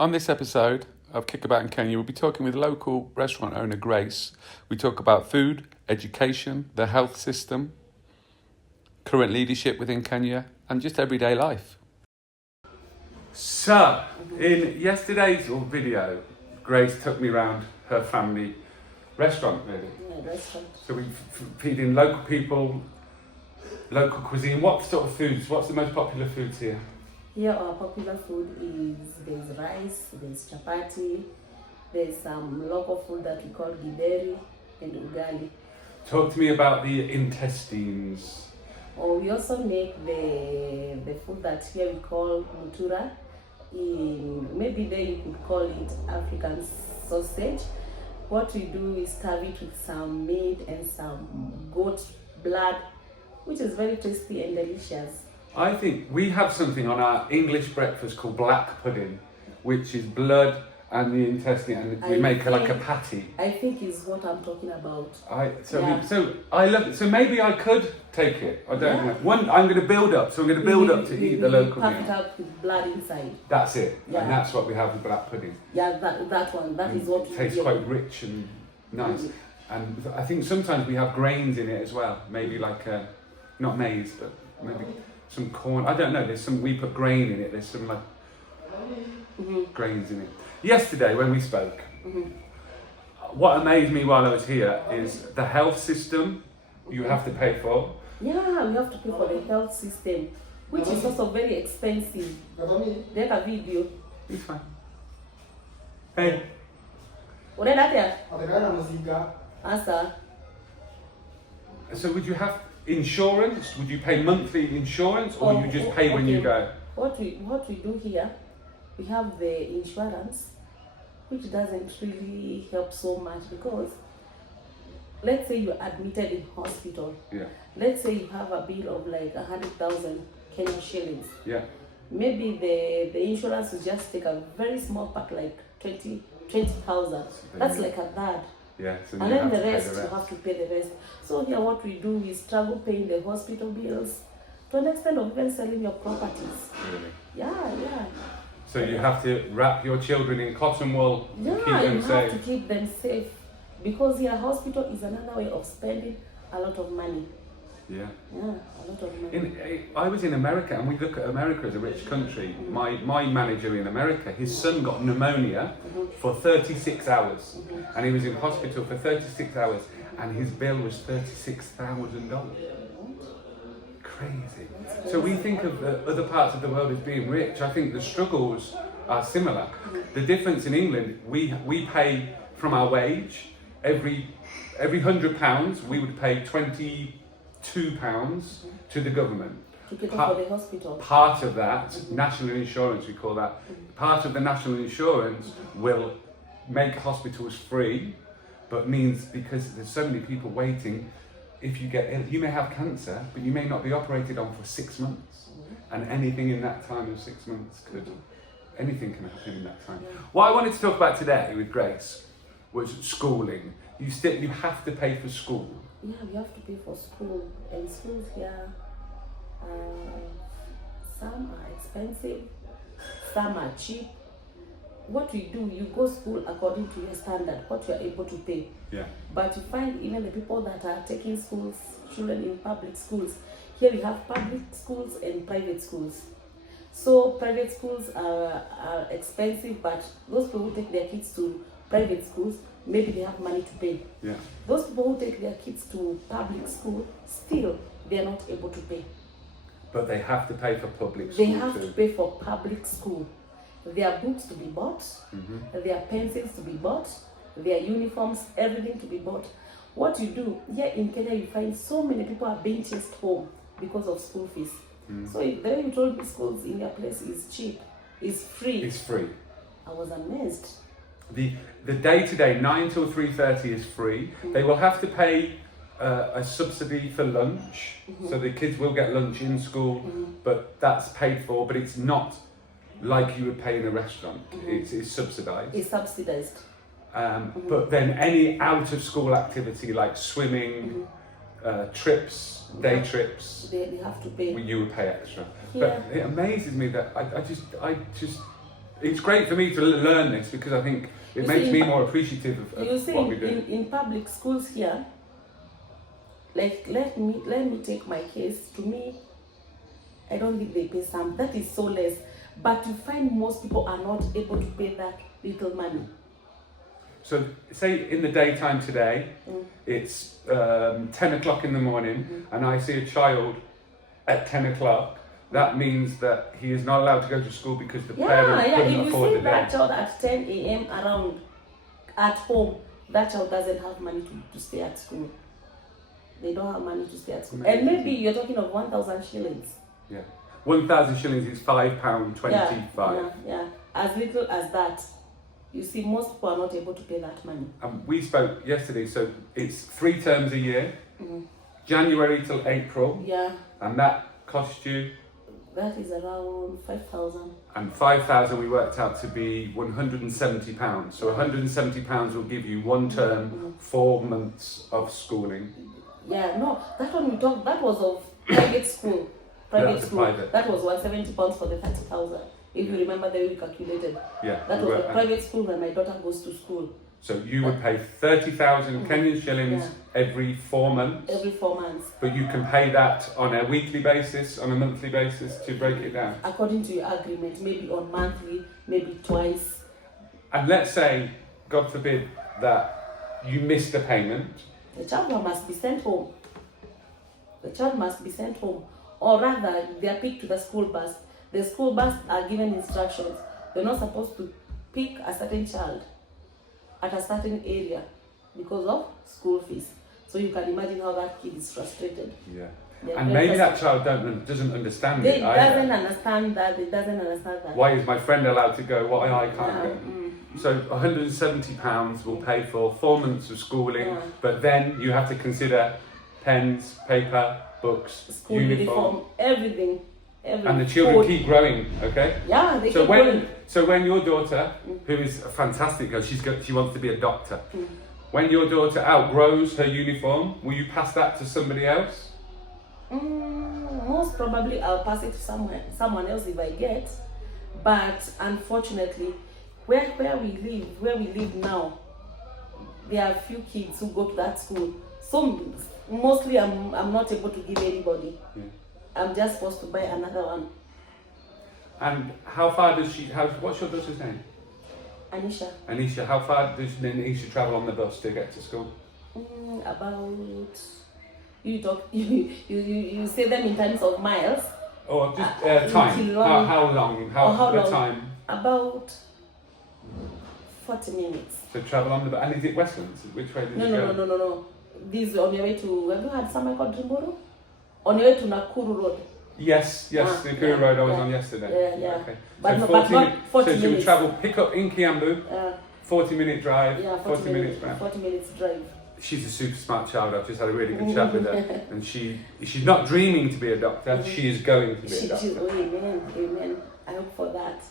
On this episode of Kickabout in Kenya, we'll be talking with local restaurant owner Grace. We talk about food, education, the health system, current leadership within Kenya, and just everyday life. So, in yesterday's video, Grace took me around her family restaurant, really. Yeah, restaurant. So we feeding local people, local cuisine. What sort of foods? What's the most popular foods here? Here our popular food is, there's rice, there's chapati, there's some local food that we call gideri and ugali. Talk to me about the intestines. Or we also make the food that here we call mutura. Maybe there you could call it African sausage. What we do is serve it with some meat and some goat blood, which is very tasty and delicious. I think we have something on our English breakfast called black pudding, which is blood and the intestine, and we make like a patty. I think is what I'm talking about. So I love it. So maybe I could take it. I don't know. I'm going to build up. So I'm going to build up to eat the local meal. Pack it up with blood inside. That's it. Yeah. And that's what we have with black pudding. Yeah, that one. That is what it tastes quite rich and nice. And I think sometimes we have grains in it as well. Maybe like not maize, but maybe some corn. I don't know. We put grain in it. There's some like grains in it. Yesterday when we spoke, what amazed me while I was here is the health system you have to pay for. Yeah, we have to pay for the health system, which is also very expensive. Take a video. It's fine. Hey. Unaenda there? Answer. So would you have insurance? Would you pay monthly insurance, or you just pay when you go? What we do here, we have the insurance, which doesn't really help so much because let's say you're admitted in hospital. Yeah. Let's say you have a bill of like 100,000 Kenyan shillings. Yeah. Maybe the insurance will just take a very small part, like 20,000. That's like a third. Yeah. So and then the rest, you have to pay the rest. So here what we do is struggle paying the hospital bills to an extent of even selling your properties. Really? Yeah. So you have to wrap your children in cotton wool to keep them you safe. have to keep them safe because here hospital is another way of spending a lot of money. Yeah. Yeah, a lot of money. I was in America, and we look at America as a rich country. My manager in America, his son got pneumonia for 36 hours, and he was in hospital for 36 hours, and his bill was $36,000. Crazy. So we think of the other parts of the world as being rich. I think the struggles are similar. The difference in England, we pay from our wage. Every £100 we would pay £22 to the government. To get for the hospital. Part of that, national insurance we call that, part of the national insurance will make hospitals free, but means because there's so many people waiting, if you get ill, you may have cancer, but you may not be operated on for 6 months. And anything in that time of 6 months anything can happen in that time. What I wanted to talk about today with Grace was schooling. You have to pay for school. Yeah, we have to pay for school. And schools here, some are expensive, some are cheap. What we do, you go school according to your standard, what you are able to pay. Yeah. But you find even the people that are taking children in public schools, here we have public schools and private schools. So private schools are expensive, but those people who take their kids to private schools, maybe they have money to pay. Yeah. Those people who take their kids to public school, still they are not able to pay. But they have to pay for public school. They have to pay for public school. Their books to be bought, their pencils to be bought, their uniforms, everything to be bought. What you do, here in Kenya you find so many people are being chased home because of school fees. So if the way you told me schools in your place is cheap, is free. It's free. I was amazed. The day-to-day 9 till 3:30 is free. They will have to pay a subsidy for lunch, so the kids will get lunch in school, but that's paid for, but it's not like you would pay in a restaurant. It's subsidised. It's subsidized. But then any out-of-school activity like swimming, trips, day trips, They have to pay. you would pay extra. Yeah. But it amazes me that I just it's great for me to learn this because I think it You makes see, me more appreciative of You see, what we do. in public schools here, like let me take my case. To me, I don't think they pay some. That is so less. But you find most people are not able to pay that little money. So say in the daytime today, it's 10 o'clock in the morning, and I see a child at 10 o'clock. That means that he is not allowed to go to school because the parent couldn't If you afford see the that day. child at 10 a.m. around at home, that child doesn't have money to stay at school. They don't have money to stay at school. And maybe you're talking of 1,000 shillings. Yeah. 1,000 shillings is £5.25. Yeah. As little as that. You see, most people are not able to pay that money. We spoke yesterday, so it's 3 terms a year, January till April, Yeah, and that cost you, that is around 5,000. and 5,000 we worked out to be £170. So £170 will give you 1 term, 4 months of schooling. Yeah, no, that one we talked, that was of private school. That's private. That was £170 for the 30,000. If you remember the way we calculated. Yeah. That we was worked a out. private school when my daughter goes to school. So you would pay 30,000 Kenyan shillings every 4 months, Every 4 months. but you can pay that on a weekly basis, on a monthly basis to break it down. According to your agreement, maybe on monthly, maybe twice. And let's say, God forbid, that you missed a payment. The child must be sent home. The child must be sent home. Or rather, they are picked to the school bus. The school bus are given instructions. They're not supposed to pick a certain child at a certain area because of school fees. So you can imagine how that kid is frustrated. Yeah. They're And very maybe that frustrated. child doesn't understand They it either. doesn't understand that. They doesn't understand that. Why is my friend allowed to go? Why I can't Yeah, go? So £170 will pay for 4 months of schooling, Yeah. but then you have to consider pens, paper, books, School uniform, everything. and the children food. keep growing. Okay. Yeah, they So keep when going. when your daughter, who is a fantastic girl, she wants to be a doctor. When your daughter outgrows her uniform, will you pass that to somebody else? Most probably I'll pass it to someone else if I get. But unfortunately, where we live now, there are few kids who go to that school. So mostly I'm not able to give anybody. Yeah. I'm just supposed to buy another one. And how far does she? What's your daughter's name? Anisha, Anisha. How far does Anisha travel on the bus to get to school? about you say them in terms of miles. Or just time? long. How long? How the long? time? About 40 minutes. To travel on the bus. And is it Westlands? Which way did you go? No. This on your way to, have you had somewhere called Drimboro? On your way to Nakuru Road. Yes, the Nakuru Road I was on yesterday. Yeah. Okay. But So not 40 so she would minutes. travel, pick up in Kiambu, 40-minute drive, 40 minutes back. 40 minutes drive. She's a super smart child. I've just had a really good chat with her, and she's not dreaming to be a doctor. She is going to be a doctor. Amen. I hope for that.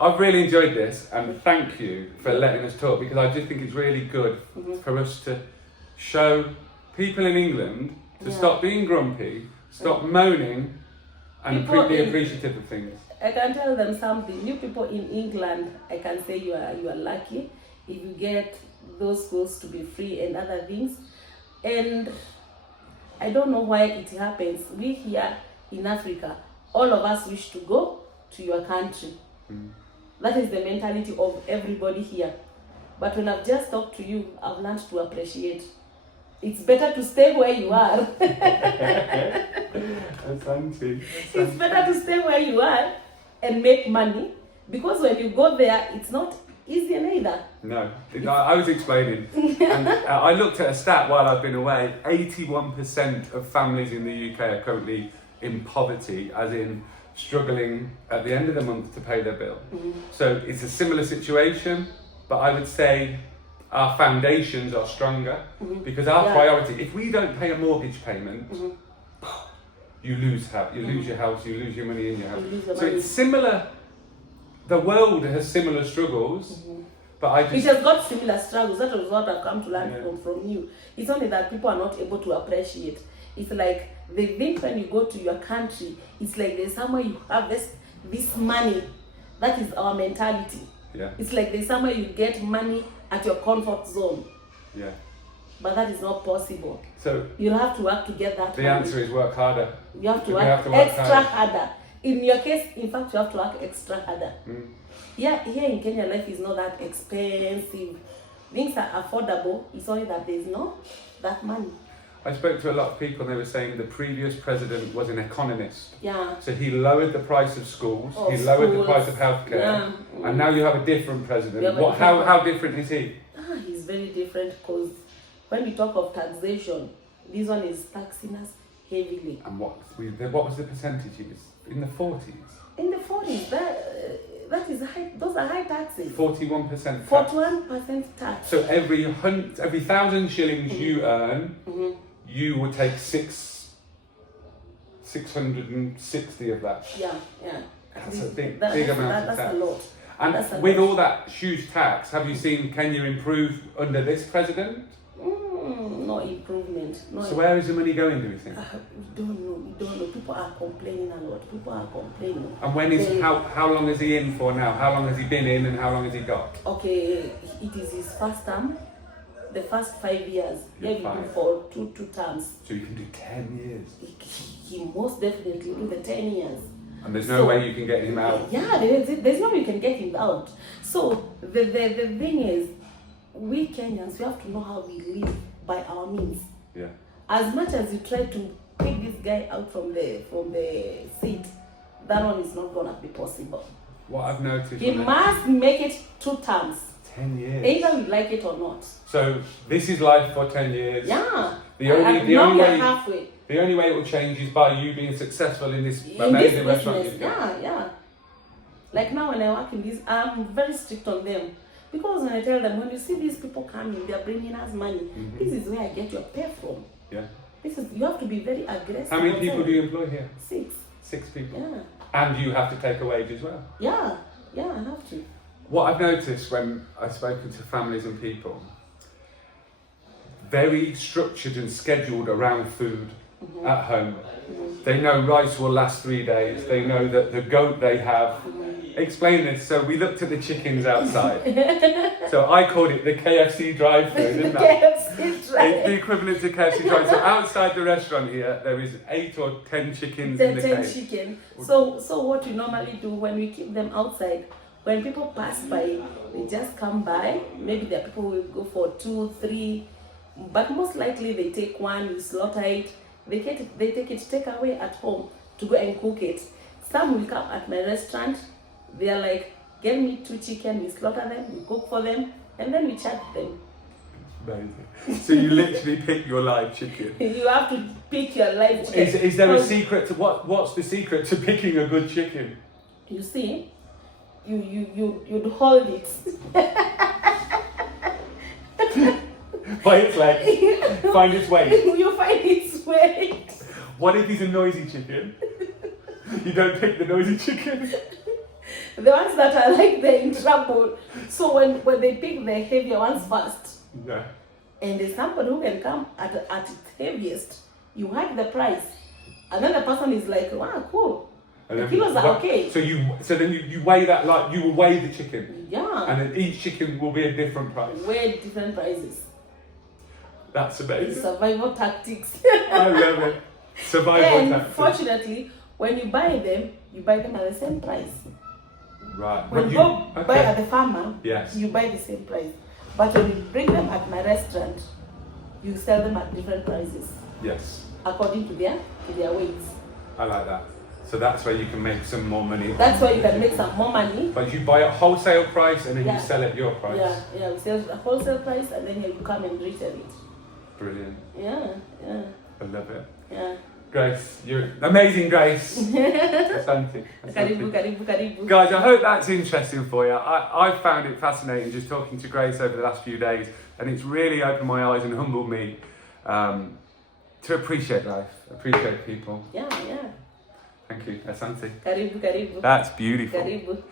I've really enjoyed this, and thank you for letting us talk, because I just think it's really good for us to show people in England to stop being grumpy, stop moaning, and be appreciative of things. I can tell them something. You people in England, I can say you are lucky if you get those schools to be free and other things. And I don't know why it happens. We here in Africa, all of us wish to go to your country. That is the mentality of everybody here. But when I've just talked to you, I've learned to appreciate. It's better to stay where you are. It's better to stay where you are and make money, because when you go there, it's not easy neither. No, I was explaining, and I looked at a stat while I've been away. 81% of families in the UK are currently in poverty, as in struggling at the end of the month to pay their bill. So it's a similar situation, but I would say our foundations are stronger, because our priority, if we don't pay a mortgage payment, you lose your house, you lose your money in your house. So it's similar. The world has similar struggles, but it has got similar struggles. That is what I've come to learn from you. It's only that people are not able to appreciate. It's like they think when you go to your country, it's like there's somewhere you have this money That is our mentality. Yeah. It's like there's somewhere you get money at your comfort zone, Yeah. but that is not possible. So You'll have to work to get that the money. answer is work harder. You have to We work, have to work extra harder. In your case, in fact, you have to work extra harder. Mm. Yeah, here in Kenya, life is not that expensive. Things are affordable. It's only that there's not that money. I spoke to a lot of people and they were saying the previous president was an economist. Yeah. So he lowered the price of schools, Of he lowered the schools. price of healthcare, Yeah. and now you have a different We president. have a What, different how different is he? He's very different because when we talk of taxation, this one is taxing us heavily. And what was the percentage? It was in the 40s? In the 40s, that is high. Those are high taxes. 41% tax. 41% tax. So every 1,000 shillings you earn, you would take 660 of that. Yeah. That's a big That's amount of that's tax. a lot. That's a And with lot. all that huge tax, have you seen Kenya improve under this president? No improvement. No. So where is the money going, do you think? We don't know. People are complaining a lot. People are complaining. And when is how long is he in for now? How long has he been in and how long has he got? Okay, it is his first term. The first 5 years. Yeah, Maybe 5. for two terms. So you can do 10 years. He most definitely do the 10 years. And there's no way you can get him out. Yeah, there's no way you can get him out. So the thing is, we Kenyans, we have to know how we live by our means. Yeah. As much as you try to pick this guy out from the seat, that one is not gonna be possible. What I've noticed. He must make it 2 terms. 10 years. Either we like it or not. So this is life for 10 years. Yeah. The only way halfway. the only way it will change is by you being successful in this In amazing this restaurant. business, you've got. yeah. Like now when I work in this, I'm very strict on them. Because when I tell them, when you see these people coming, they're bringing us money. This is where I get your pay from. Yeah. You have to be very aggressive. How many people do you employ here? 6. 6 people. Yeah. And you have to take a wage as well. Yeah, I have to. What I've noticed when I've spoken to families and people, very structured and scheduled around food at home. They know rice will last 3 days. They know that the goat they have. Explain this. So we looked at the chickens outside. So I called it the KFC drive-thru, didn't I? KFC It's the drive. equivalent to KFC drive. So outside the restaurant here, there is 8 or 10 chickens in the 10 cage. chicken. So what we normally do when we keep them outside, when people pass by, they just come by. Maybe the people will go for 2, 3, but most likely they take 1, you slaughter it. They take it take away at home to go and cook it. Some will come at my restaurant. They are like, get me 2 chicken, we slaughter them, we cook for them, and then we charge them. Amazing. So you literally pick your live chicken. You have to pick your live chicken. Is there a secret to what's the secret to picking a good chicken? You see, you'd hold it. By its legs, find its weight. You find its weight. What if he's a noisy chicken? You don't pick the noisy chicken. The ones that are like they're in trouble. So when they pick the heavier ones first, No. and there's somebody who can come at its heaviest, you hike the price, and then the person is like, wow, cool. And The then kilos are okay. So then you weigh that, like you will weigh the chicken, Yeah. and then each chicken will be a different price. Weigh different prices. That's It's amazing. survival tactics. I love it. Survival And tactics. fortunately, when you buy them at the same price. Right. When But you go buy at the farmer, Yes. you buy the same price. But when you bring them at my restaurant, you sell them at different prices Yes. according to their weights. I like that. So that's where you can make some more money. That's why you can make some more money. But you buy at wholesale price and then Yeah. you sell at your price. Yeah, we sell at a wholesale price and then you come and retail it. Brilliant. Yeah. I love it. Yeah. Grace, you're amazing, Grace. Asante. Karibu. Guys, I hope that's interesting for you. I found it fascinating just talking to Grace over the last few days, and it's really opened my eyes and humbled me to appreciate life, appreciate people. Yeah. Thank you, Asante. Karibu. That's beautiful. Karibu.